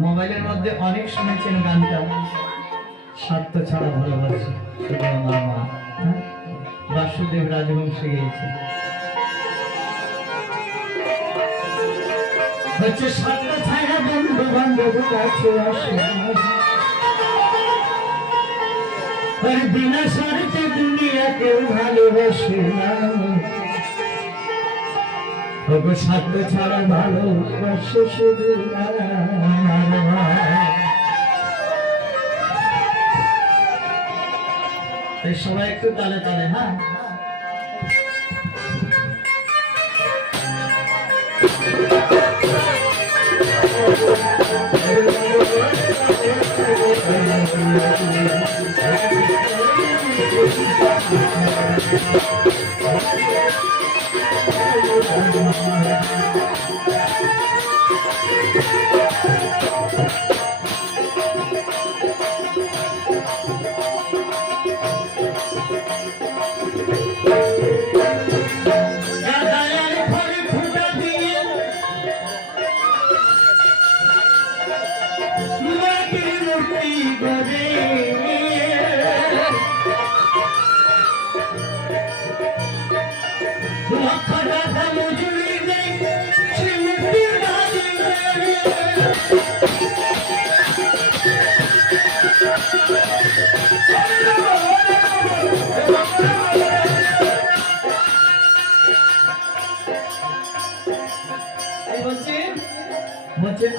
মোবাইলের মধ্যে অনেক শুনেছেন গানটা, স্বার্থ ছাড়া ভালোবাসি শুধু আমার মা। বাসুদেব রাজবংশী গেয়েছে। হচ্ছে স্বার্থ ছাড়া বন্ধু বান্ধব কাছে আসে না, আর বিনা স্বার্থে দুনিয়া কেউ ভালোবাসে না। স্বার্থ ছাড়া ভালোবাসে শুধু আমার মা। সবাই একটু তালে তালে, হ্যাঁ।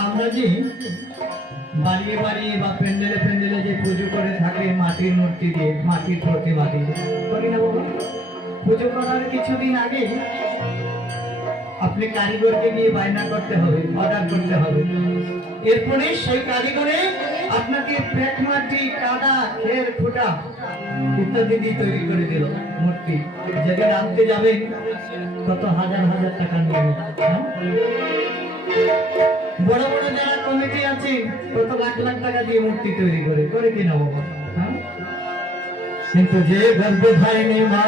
আমরা যে বাড়িয়ে বাড়িয়ে বা প্যান্ডেলে প্যান্ডেলে যে পুজো করে থাকে মাটির মূর্তি দিয়ে, মাটির প্রতিমা দিয়ে করি না বাবা? পুজো করার কিছুদিন আগে আপনি কারিগরকে নিয়ে বায়না করতে হবে, অর্ডার করতে হবে। এরপরে সেই কারিগরে আপনাকে পেট মাটি, কাদা, খের, ফুটা ইত্যাদি দিয়ে তৈরি করে দিল মূর্তি। যেদিন আনতে যাবে কত হাজার হাজার টাকা নিয়ে, বড় বড় যারা কমিটি আছে কত লাখ লাখ টাকা দিয়ে মূর্তি তৈরি করে কিনা বাবা। কিন্তু যে গর্ভধারিণী মা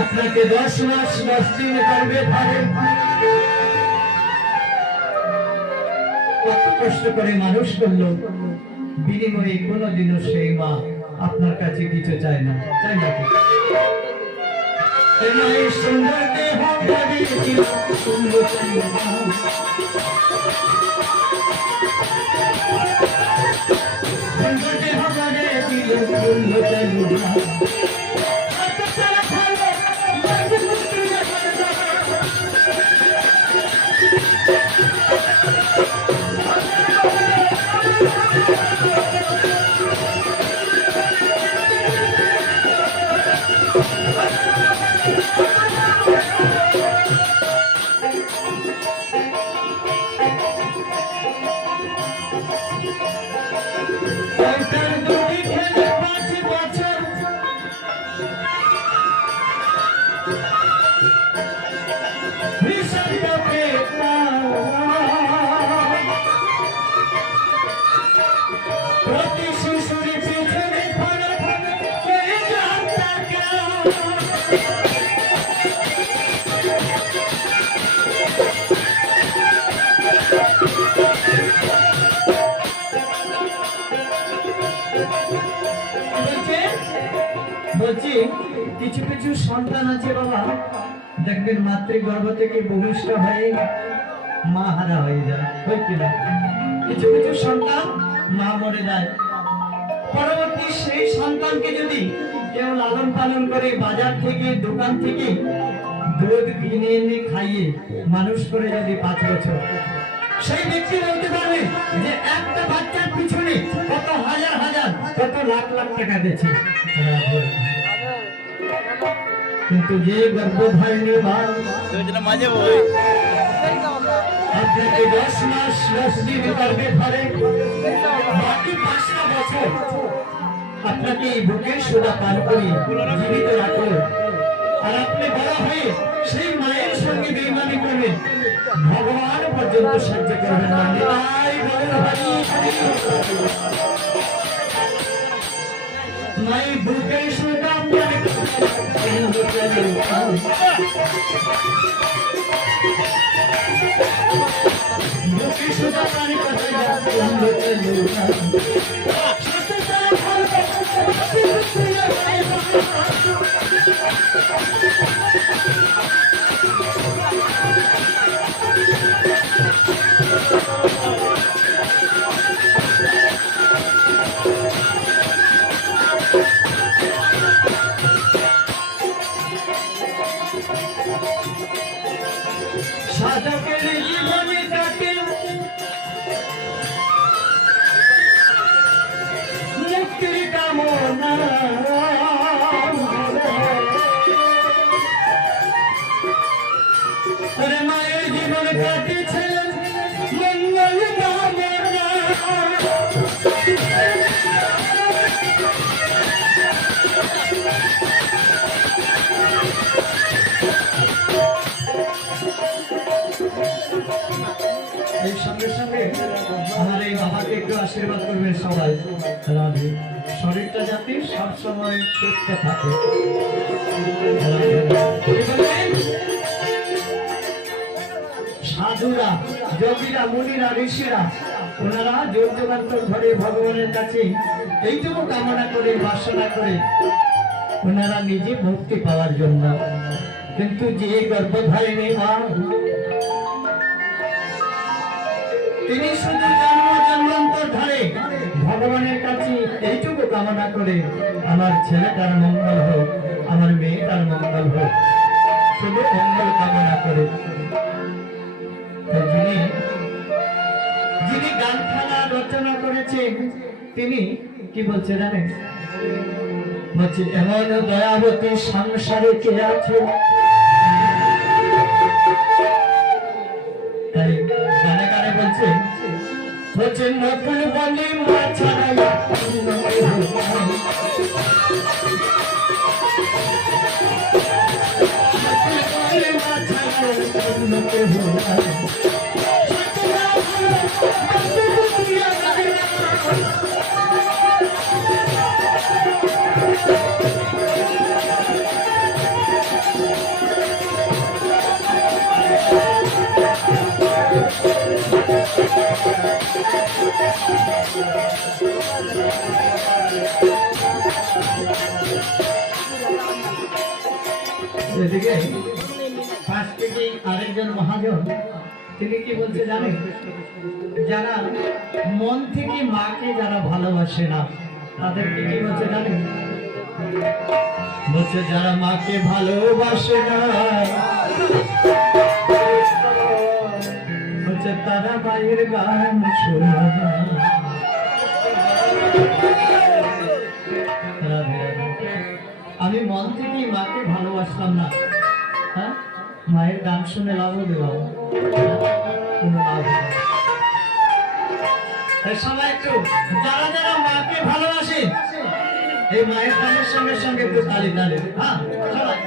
আপনাকে 10 মাস 10 দিন গর্ভে ধারণ কত কষ্ট করে মানুষ করলো, বিনিময়ে কোনোদিনও সেই মা আপনার কাছে কিছু চায় না, চাই না। সুন্দর দেহ সুন্দর বলছি কিছু কিছু সন্তান আছে বাবা, দেখবেন মাতৃগর্ভ থেকে ভূমিষ্ঠ হয়ে মা হারা হয়ে যায়, হয় কিনা? কিছু কিছু সন্তান মা মরে যায়, পরবর্তী সেই সন্তানকে যদি কেউ লালন পালন করে বাজার থেকে দোকান থেকে দুধ কিনে এনে খাইয়ে মানুষ করে যদি 5 বছর, সেই ব্যক্তি বলতে পারবে যে একটা বাচ্চার পিছনে কত হাজার হাজার কত লাখ লাখ টাকা দিয়েছে। কিন্তু যে গর্ভধারিণী মা আপনাকে 10 মাস 10 দিন গর্ভে ধরে, বাকি 5টা বছর আপনাকে বুকের সোজা পান করে জীবিত রাখলো, আর আপনি বড় হয়ে সেই মায়ের সঙ্গে বেইমানি করবেন, ভগবান পর্যন্ত সাহায্য করবেন না। মায়ের বুকের সোজা সাধকের জীবনে কাটে মুক্তির কামনা, মায়ের জীবন কাটেছে মঙ্গল কামনা। এই সঙ্গে সঙ্গে আমার এই বাবাকে একটু আশীর্বাদ করবেন সবাই, শরীরটা যাতে সবসময় সুস্থ থাকে। সাধুরা, যোগীরা, মুনিরা, ঋষিরা ওনারা যোগ যুগান্তর ধরে ভগবানের কাছে এইটুকু কামনা করে, বাসনা করে ওনারা নিজে মুক্তি পাওয়ার জন্য। কিন্তু যে গর্ভধারিণী মা, তিনি শুধু জন্মান্তর ধরে ভগবানের কাছে এইটুকু কামনা করে, আমার ছেলেটার মঙ্গল হোক, আমার মেয়েটার মঙ্গল হোক, শুধু মঙ্গল কামনা করে। যিনি গানখানা রচনা করেছেন তিনি কি বলছে জানেন? বলছে এমন দয়াবতী সংসারে কে আছে। তাই গানে গানে বলছে নতুন বলি মা ছাড়াই এদিকে পাশ থেকে আরেকজন মহাজন তিনি কি বলছে জানেন? যারা মন থেকে মাকে যারা ভালোবাসে না তাদেরকে কি বলছে জানেন? বলছে যারা মাকে ভালোবাসে না বলছে তারা মায়ের গান শোনে না। আমি মন থেকে মাকে ভালোবাসলাম না, হ্যাঁ, মায়ের গান শুনে লাভ হবে বাবা? কোনো লাভ হবে না। সবাই একটু যারা যারা মাকে ভালোবাসে এই মায়ের গানের সঙ্গে সঙ্গে একটু তালি তালি, হ্যাঁ সবাই।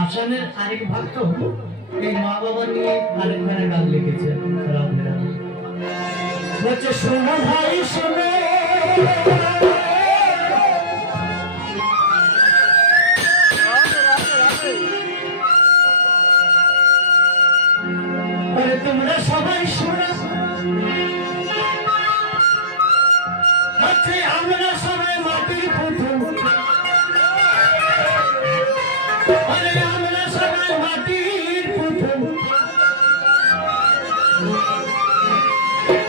আসামের আরেক ভক্ত এই মা বাবা নিয়ে আরেকখানে গান লিখেছেন, বলছে শোনো ভাই শোনো তোমরা সবাই শোনো, আমরা সবাই মাটির পুতুল, আমরা সবাই মাটির পুতুল,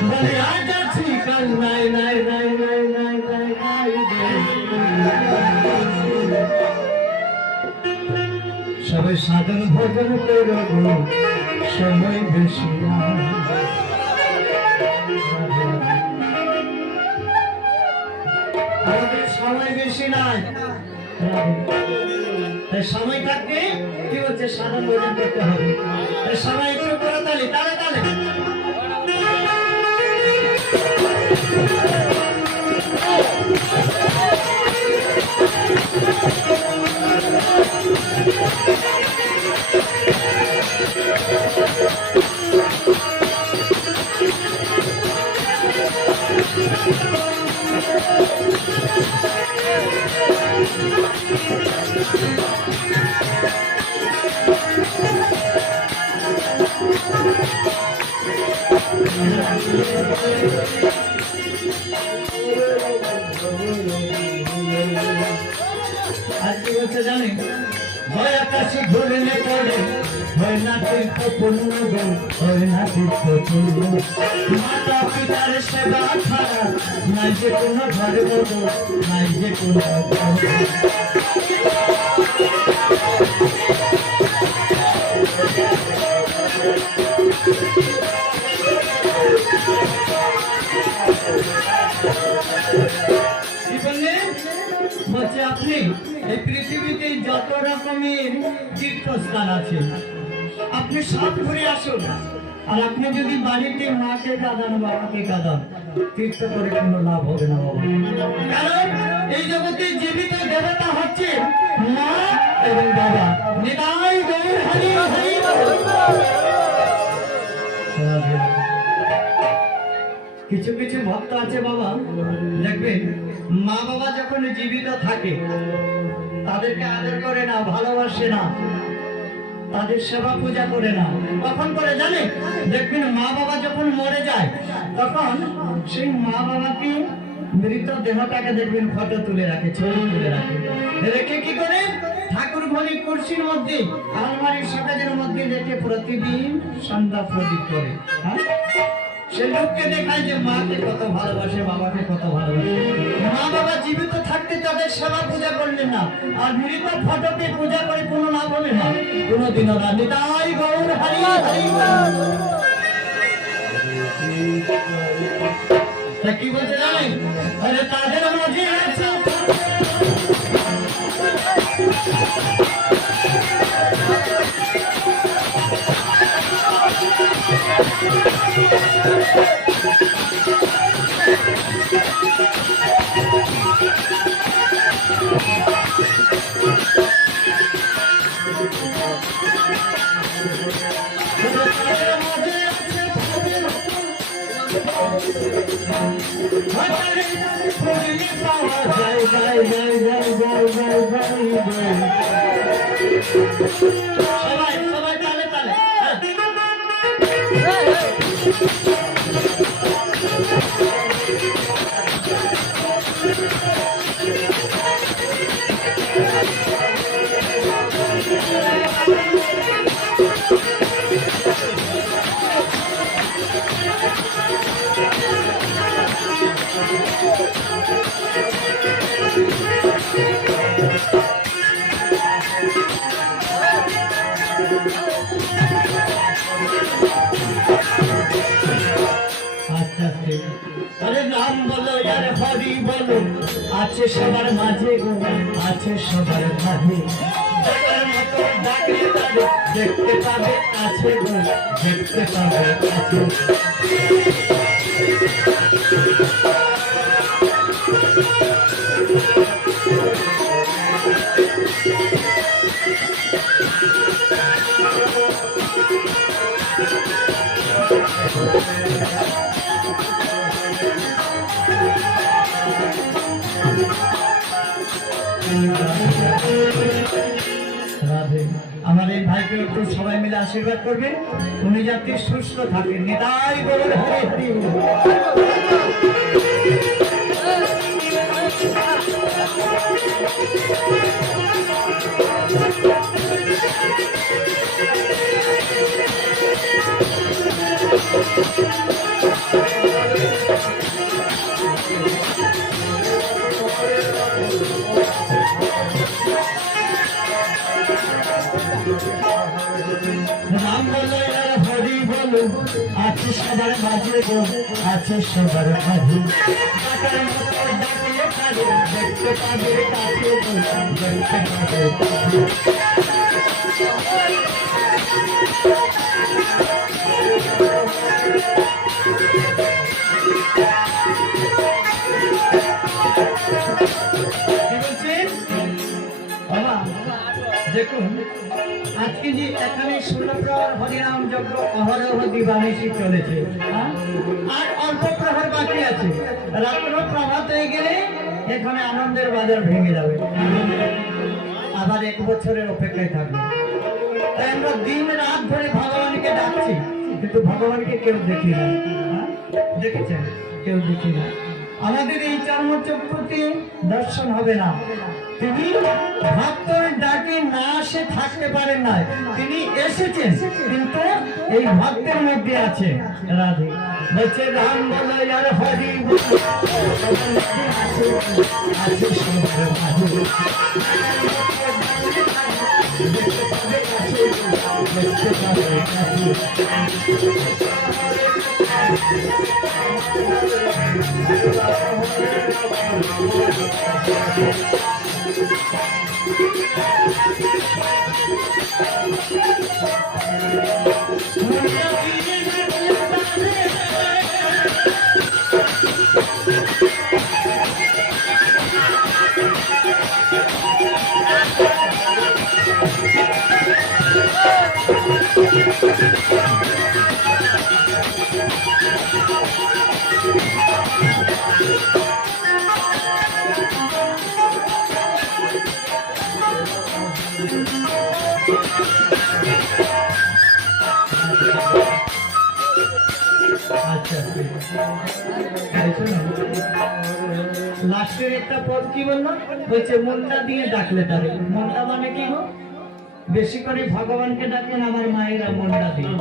বলে আজ আছি কাল নাই নাই নাই নাই নাই নাই নাই। সবাই সাধন ভজন করব সময় বেশি না, আমাদের সময় বেশি নাই। তাই সময় থাকতে কি হচ্ছে সাধন ভোজন করতে হবে। তাই সবাই একটু করে তালে তালে তালে আর কি বলছে জানেন, হয় আকাশে ঘুরলে পড়ে, হয় না তীর্থ পূর্ণ গো, হয় না তীর্থ পূর্ণ। মাতা পিতার সেবা ছাড়া নাই যে কোনো ধর্ম গো, নাই যে কোনো ধর্ম। বলছে আপনি এই পৃথিবীতে যত রকমের তীর্থস্থান আছে আপনি সব ঘুরে আসুন। আর আপনি যদি বাড়িতে মাকে কাঁদান বাবাকে কাঁদান তীর্থ করে কোনো লাভ হবে না বাবা। কারণ এই জগতে জীবিত দেবতা হচ্ছে মা এবং বাবা। নিতাই গৌর হরি হরি। কিছু কিছু ভক্ত আছে বাবা, দেখবেন মা বাবা যখন জীবিত থাকে তাদেরকে আদর করে না, ভালোবাসে না, তাদের সেবা পূজা করে না। কখন করে জানে, দেখবেন মা বাবা যখন মরে যায় তখন সেই মা বাবাকে মৃত দেহটাকে দেখবেন ফটো তুলে রাখে, ছবি তুলে রাখে, রেখে কি করে ঠাকুর ঘরে কুর্সির মধ্যে আলমারির শোকেজের মধ্যে রেখে প্রতিদিন সন্ধ্যা প্রদীপ করে। হ্যাঁ, সে লোককে দেখায় যে মাকে কত ভালোবাসে, বাবাকে কত ভালোবাসে। মা বাবা জীবিত থাকতে তাদের সেবা পূজা করলেন না, আর মৃত ফটোকে পূজা করে কোনো লাভ হবে না, কোনোদিনও না। নিতাই গৌর হরি হরি। কি বলছে জানেন, আরে তাদের মাঝে আছে সবাই সবাই তালে তালে। আরে নাম বলো আর হরি বলো, আছে সবার মাঝে গো, আছে সবার মাঝে। দেখতে পাবে আছে গো, দেখতে পাবে আছে। আমার এই ভাইকে একটু সবাই মিলে আশীর্বাদ করবেন, উনি যাতে সুস্থ থাকেন। নিতাই গৌর হরি হরি। নাম বলো আর হরি বলো, আছে সবার মাঝে গো, আছে সবার মাঝে। পাবে দেখতে পাবে কাছে দেখতে পাবে দেখুন আজকে যে এখানে 16 প্রহর হরিনাম যজ্ঞ অহরহ দিবানিশি চলেছে, আর অল্প প্রহর বাকি আছে। রাত্র প্রভাত হয়ে গেলে এখানে আনন্দের বাজার ভেঙে যাবে, আবার 1 বছরের অপেক্ষায় থাকবে। তাই আমরা দিন রাত ধরে ভগবানকে ডাকছি, কিন্তু ভগবানকে কেউ দেখি না। দেখেছেন? কেউ দেখি না। আমাদের এই চর্মচক্ষুতে দর্শন হবে না। তিনি ভক্তের ডাকে না আসে থাকতে পারেন না, তিনি এসেছেন, কিন্তু এই ভক্তের মধ্যে আছে রাধে। বলছে রাম বলো আর হরি লাস্টের একটা পদ কি বললাম? বলছে মনটা দিয়ে ডাকলে তারে। মনটা মানে কি গো? বেশি করে ভগবানকে ডাকেন আমার মায়েরা মনটা দিয়ে।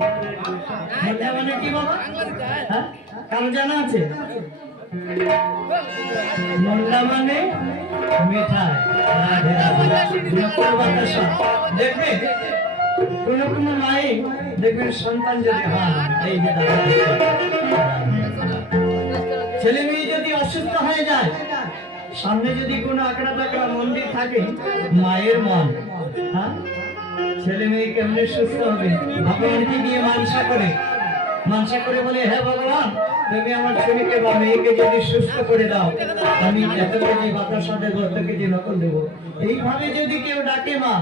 মনটা মানে কি বাবা? হ্যাঁ, কারো জানা আছে? মনটা মানে মিঠাই, রাধে রাধে। দেখবে কোন কোন মায়ে দেখবেন সন্তান যদি হয়, এই যে ছেলে মেয়ে যদি অসুস্থ হয়ে যায়, সামনে যদি কোনো আকড়া টাকড়া মন্দির থাকে, মায়ের মন, হ্যাঁ, ছেলে মেয়ে কেমনে সুস্থ হবে? ভগবানকে নিয়ে মানসা করে বলে, হ্যাঁ ভগবান, তুমি আমার ছেলেকে বা মেয়েকে যদি সুস্থ করে দাও, আমি এত কেজি বাতাসা দেবো, এত কেজি নকল দেবো। এইভাবে যদি কেউ ডাকে মা,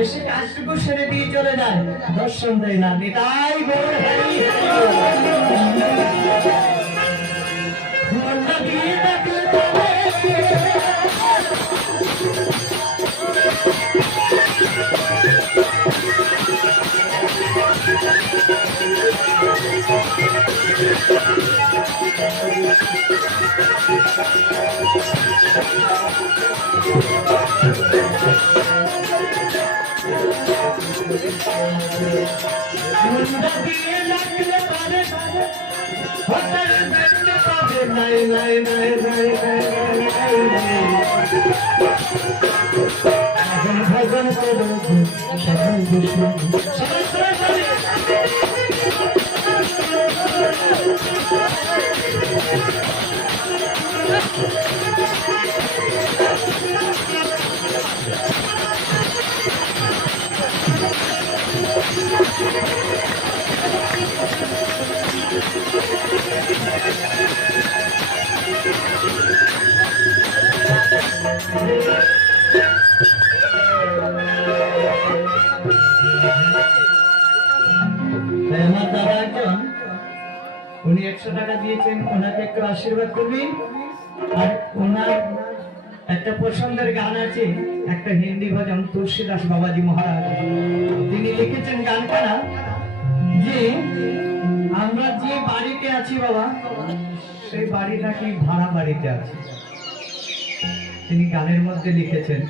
এসে কাজটুকু সেরে দিয়ে চলে যায়, দর্শন দেয় না। নিতাই গৌর হরি মনটা দিয়ে ডাকলে নাই নাই নাই নাই ভজন করো সবাই আমার দাদা একজন, উনি 100 টাকা দিয়েছেন, ওনাকে একটু আশীর্বাদ করবেন। আর ওনার একটা পছন্দের গান আছে, একটা হিন্দি ভজন, তুলসীদাস বাবাজি মহারাজ, তিনি লিখেছেন গানখানা যে আমরা যে বাড়িতে আছি বাবা, সেই বাড়িটা কি ভাড়া বাড়িতে আছে। তিনি গানের মধ্যে লিখেছেন।